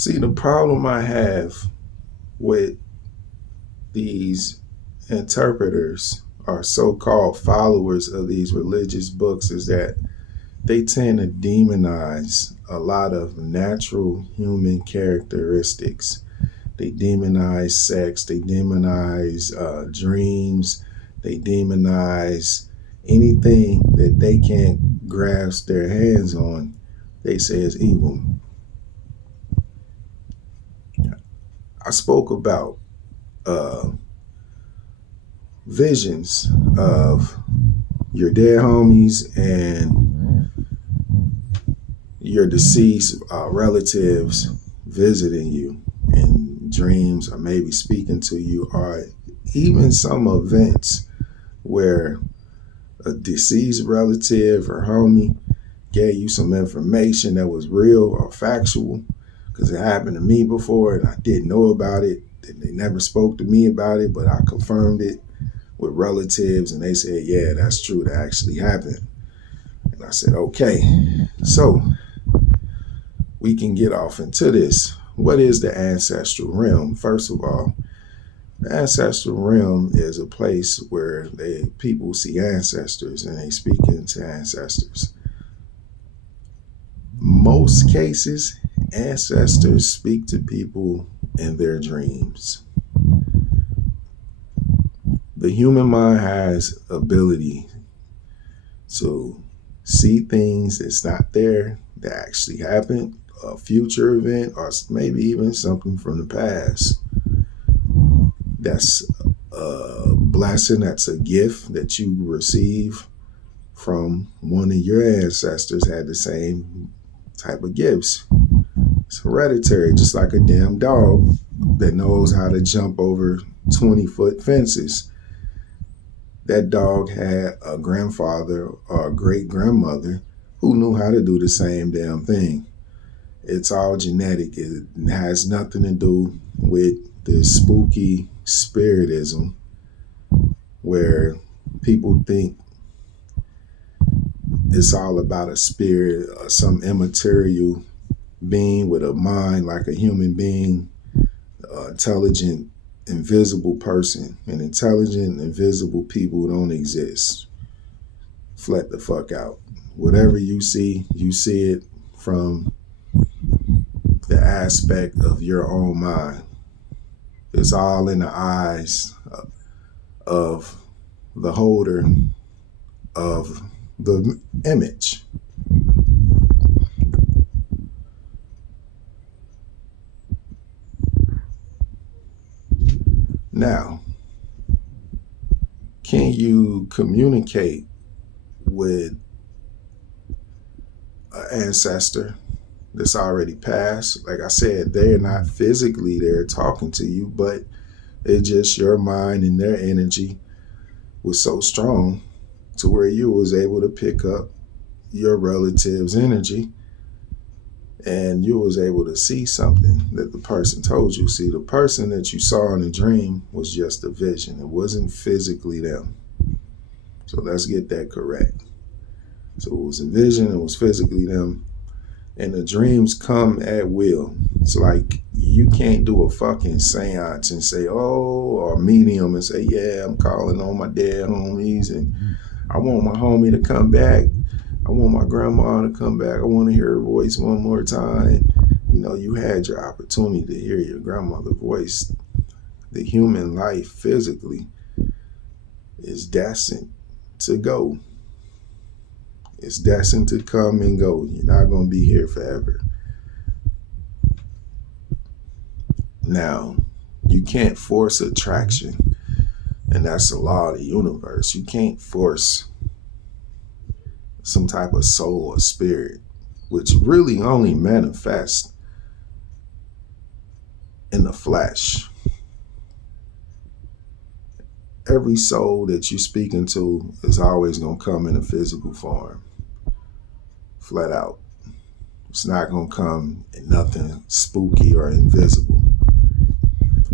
See, the problem I have with these interpreters or so-called followers of these religious books is that they tend to demonize a lot of natural human characteristics. They demonize sex, they demonize dreams, they demonize anything that they can't grasp their hands on, they say is evil. I spoke about uh, visions of your dead homies and your deceased relatives visiting you in dreams or maybe speaking to you, or even some events where a deceased relative or homie gave you some information that was real or factual, because it happened to me before and I didn't know about it. They never spoke to me about it, but I confirmed it with relatives and they said, yeah, that's true, that actually happened. And I said, okay, so we can get off into this. What is the ancestral realm? First of all, the ancestral realm is a place where people see ancestors and they speak into ancestors. Most cases, ancestors speak to people in their dreams. The human mind has ability to see things that's not there, that actually happened, a future event, or maybe even something from the past. That's a blessing, that's a gift that you receive from one of your ancestors had the same type of gifts. It's hereditary, just like a damn dog that knows how to jump over 20-foot fences. That dog had a grandfather or a great grandmother who knew how to do the same damn thing. It's all genetic. It has nothing to do with this spooky spiritism where people think it's all about a spirit or some immaterial being with a mind like a human being, intelligent, invisible person. And intelligent, invisible people don't exist. Flat the fuck out. Whatever you see it from the aspect of your own mind. It's all in the eyes of the holder of the image. Now, can you communicate with an ancestor that's already passed? Like I said, they're not physically there talking to you, but it's just your mind and their energy was so strong to where you was able to pick up your relative's energy and you was able to see something that the person told you. See, the person that you saw in the dream was just a vision. It wasn't physically them. So let's get that correct. So it was a vision, it was physically them. And the dreams come at will. It's like you can't do a fucking seance and say, oh, or medium and say, yeah, I'm calling on my dead homies and I want my homie to come back. I want my grandma to come back. I want to hear her voice one more time. You know, you had your opportunity to hear your grandmother's voice. The human life physically is destined to go. It's destined to come and go. You're not going to be here forever. Now, you can't force attraction, and that's the law of the universe. You can't force some type of soul or spirit, which really only manifests in the flesh. Every soul that you're speaking to is always going to come in a physical form. Flat out. It's not going to come in nothing spooky or invisible.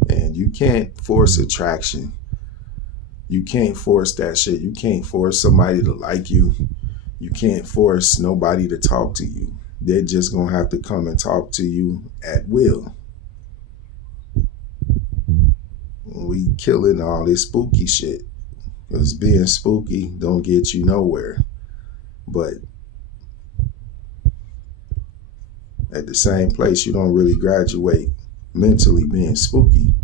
And you can't force attraction. You can't force that shit. You can't force somebody to like you. You can't force nobody to talk to you. They're just gonna have to come and talk to you at will. We killing all this spooky shit, because being spooky don't get you nowhere. But at the same place, you don't really graduate mentally being spooky,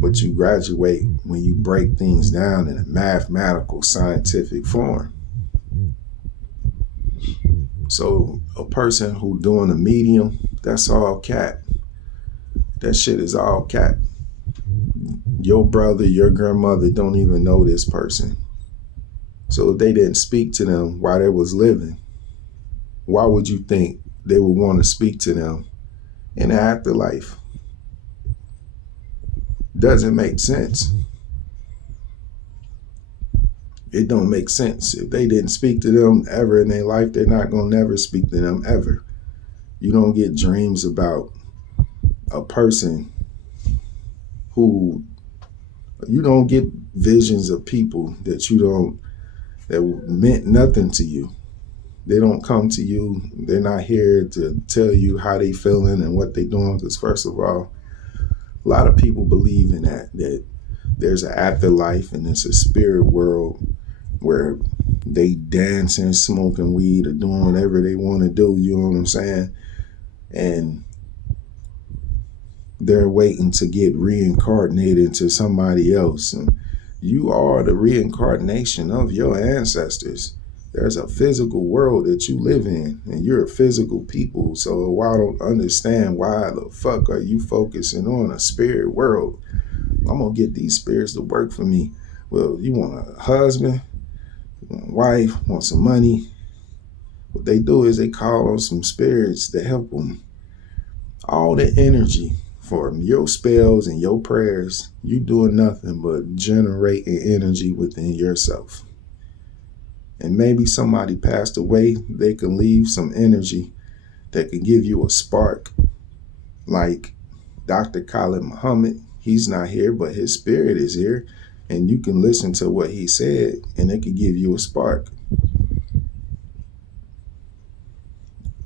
but you graduate when you break things down in a mathematical, scientific form. So a person who doing a medium, that's all cat. That shit is all cat. Your brother, your grandmother don't even know this person. So if they didn't speak to them while they was living, why would you think they would want to speak to them in the afterlife? Doesn't make sense. It don't make sense. If they didn't speak to them ever in their life, they're not going to never speak to them ever. You don't get dreams about a person who, you don't get visions of people that meant nothing to you. They don't come to you. They're not here to tell you how they feeling and what they doing. Because first of all, a lot of people believe in that there's an afterlife and it's a spirit world where they dancing, smoking weed, or doing whatever they want to do. You know what I'm saying? And they're waiting to get reincarnated into somebody else. And you are the reincarnation of your ancestors. There's a physical world that you live in, and you're a physical people. So I don't understand why the fuck are you focusing on a spirit world? I'm gonna get these spirits to work for me. Well, you want a husband, you want a wife, want some money. What they do is they call on some spirits to help them. All the energy from your spells and your prayers, you doing nothing but generating energy within yourself. And maybe somebody passed away, they can leave some energy that can give you a spark. Like Dr. Khalid Muhammad, he's not here, but his spirit is here. And you can listen to what he said, and it could give you a spark.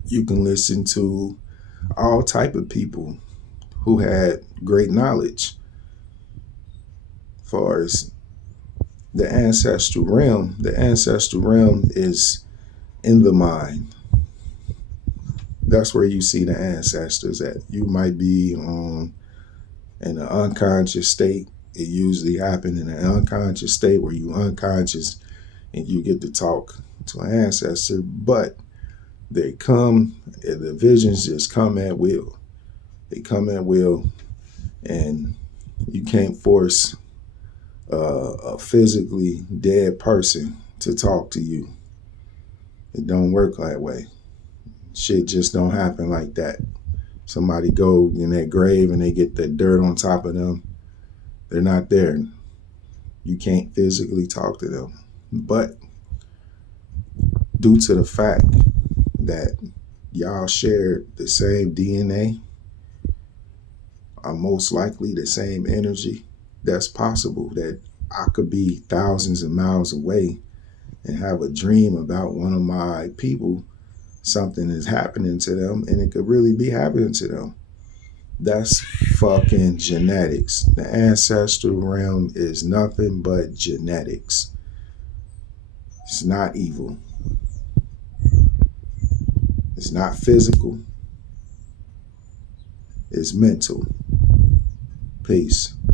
You can listen to all type of people who had great knowledge as far as the ancestral realm. The ancestral realm is in the mind. That's where you see the ancestors at. You might be in an unconscious state. It usually happens in an unconscious state where you unconscious and you get to talk to an ancestor, but they come, the visions just come at will. They come at will, and you can't force a physically dead person to talk to you. It don't work that way. Shit just don't happen like that. Somebody go in that grave and they get that dirt on top of them. They're not there. You can't physically talk to them. But due to the fact that y'all share the same DNA, are most likely the same energy, that's possible that I could be thousands of miles away and have a dream about one of my people. Something is happening to them, and it could really be happening to them. That's fucking genetics. The ancestral realm is nothing but genetics. It's not evil. It's not physical. It's mental. Peace.